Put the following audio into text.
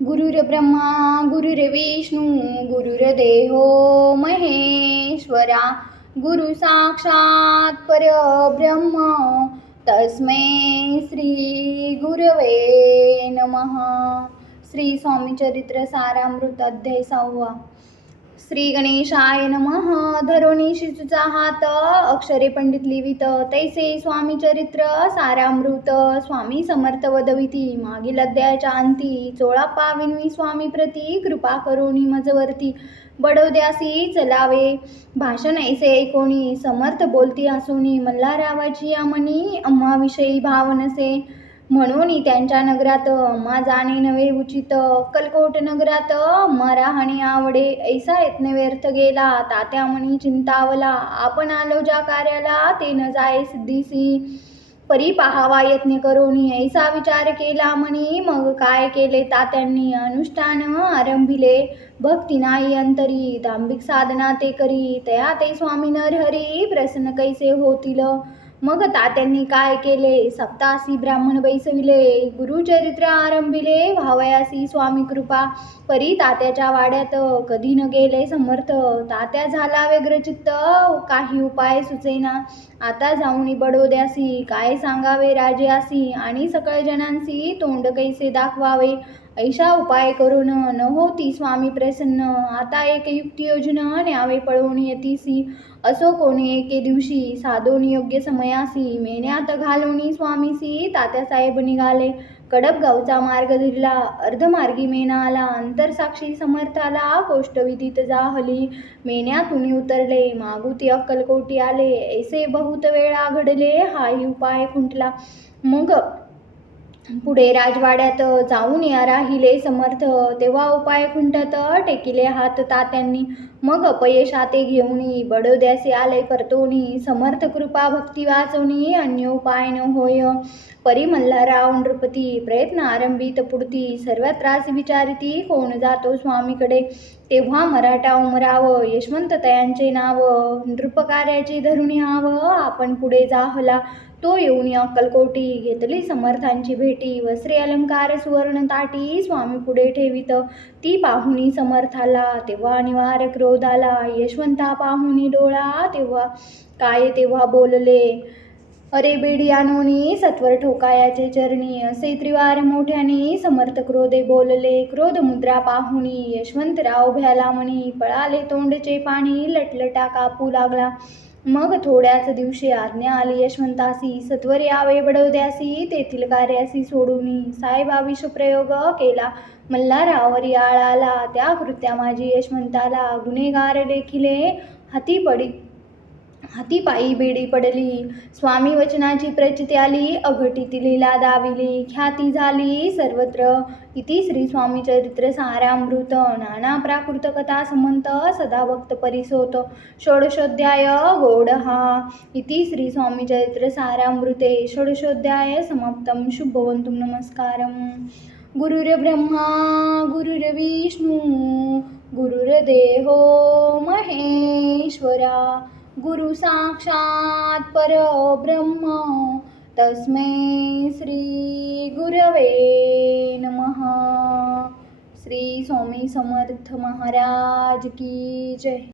गुरुर्ब्रह्मा गुरुर्विष्णू गुरुर्देवो महेश्वरा गुरु साक्षात परब्रह्म तस्मै श्री गुरवे नमः. श्री स्वामी चरित्र सारामृत अध्याय 6. श्री गणेशाय नमः. धरोनी शिसूचा हात अक्षरे पंडित लिवित तैसे स्वामी चरित्र सारामृत स्वामी समर्थ वदविती. मागील अध्यायाच्या अंती चोळाप्पा विनवी स्वामी प्रती कृपा करोनी मजवरती बडोद्यासी चलावे भाषण ऐसे ऐकोणी समर्थ बोलती असोनी मल्हारावाची यामनी अम्माविषयी भाव नसे म्हणून त्यांच्या नगरात अम्मा जाणे नव्हे उचित. अक्कलकोट नगरात अम्मा राहणे आवडे ऐसा यत्न व्यर्थ गेला तात्या मनी चिंतावला. आपण आलो ज्या कार्याला ते न जाय सिद्धीसी परी पाहावा यत्न करोनी ऐसा विचार केला म्हणी. मग काय केले तात्यांनी अनुष्ठान आरंभिले भक्ती नाही अंतरी दांभिक साधना ते करी तया ते स्वामी नरहरी प्रसन्न कैसे होतील. मग तात्यांनी काय केले सप्तासी ब्राह्मण बैसविले गुरुचरित्र आरंभिले व्हावयासी स्वामी कृपा परी तात्याच्या वाड्यात कधी न गेले समर्थ. तात्या झाला व्यग्रचित्त काही उपाय सुचेना. आता जाऊनी बडोद्यासी काय सांगावे राजयासी आणि सकळ जनांसी तोंड कैसे दाखवावे ऐशा उपाय करून न होती स्वामी प्रसन्न. आता एक युक्ती योजना न्यावे पळवून येतीसी असो कोणी एके दिवशी साधोनी योग्य समयासी मेण्यात घालोनी स्वामीसी तात्यासाहेब निघाले. कडप गावचा मार्ग धरला अर्धमार्गी मेना आला अंतरसाक्षी समर्थाला कोष्टविधीत जाहली. मेण्यातून उतरले मागुती अक्कलकोटी आले ऐसे बहुत वेळा घडले हाही उपाय खुंटला. मग पुढे राजवाड्यात जाऊन या राहिले समर्थ तेव्हा उपाय खुंटत टेकिले हात तात्यांनी. मग अपयशाते घेऊनी बडोद्यासे आले परतोनी समर्थ कृपा भक्ती वाचवणी अन्य उपाय न होय. परी मल्हारराव नृपती प्रयत्न आरंभित पुढती सर्व त्रास विचारिती कोण जातो स्वामीकडे. तेव्हा मराठा उमराव यशवंत तयांचे नाव नृपकार्याचे धरून यावं आपण पुढे जाहला. तो येऊन अक्कलकोटी घेतली समर्थांची भेटी वस्त्रे अलंकार सुवर्ण ताटी स्वामी पुढे ठेवित. ती पाहुनी समर्थाला तेव्हा निवार क्रोध आला यशवंता पाहुनी डोळा तेव्हा बोलले अरे बेडियानोनी सत्वर ठोकायाचे चरणी असे त्रिवार मोठ्याने समर्थ क्रोधे बोलले. क्रोध मुद्रा पाहुनी यशवंतराव भ्याला म्हणी पळाले तोंडचे पाणी लटलटा कापू लागला. मग थोड्याच दिवशी आज्ञा आली यशवंतासी सत्वर यावे बडोद्यासी तेथील कार्यासी सोडूनी. साहेबा विषप्रयोग केला मल्हारावरी आळ आला त्या कृत्या माझी यशवंताला गुन्हेगार लेखिले हातीपायी बेडी पडली. स्वामी वचनाची प्रचिती आली अघटित लीला दाविली ख्याती झाली सर्वत्र. इति श्री स्वामी चरित्र सारामृत नाना प्राकृत कथा समंत सदा भक्त परिसोत षोडशोध्याय गौड हा. इति श्री स्वामी चरित्र सारामृते षोडशोध्याय समाप्तम. शुभवन्तु नमस्कारम. गुरुर्ब्रह्मा गुरुर्विष्णू गुरुर्देवो महेश्वरा गुरु साक्षात परब्रह्म तस्मै श्री गुरवे नमः. श्री स्वामी समर्थ महाराज की जय.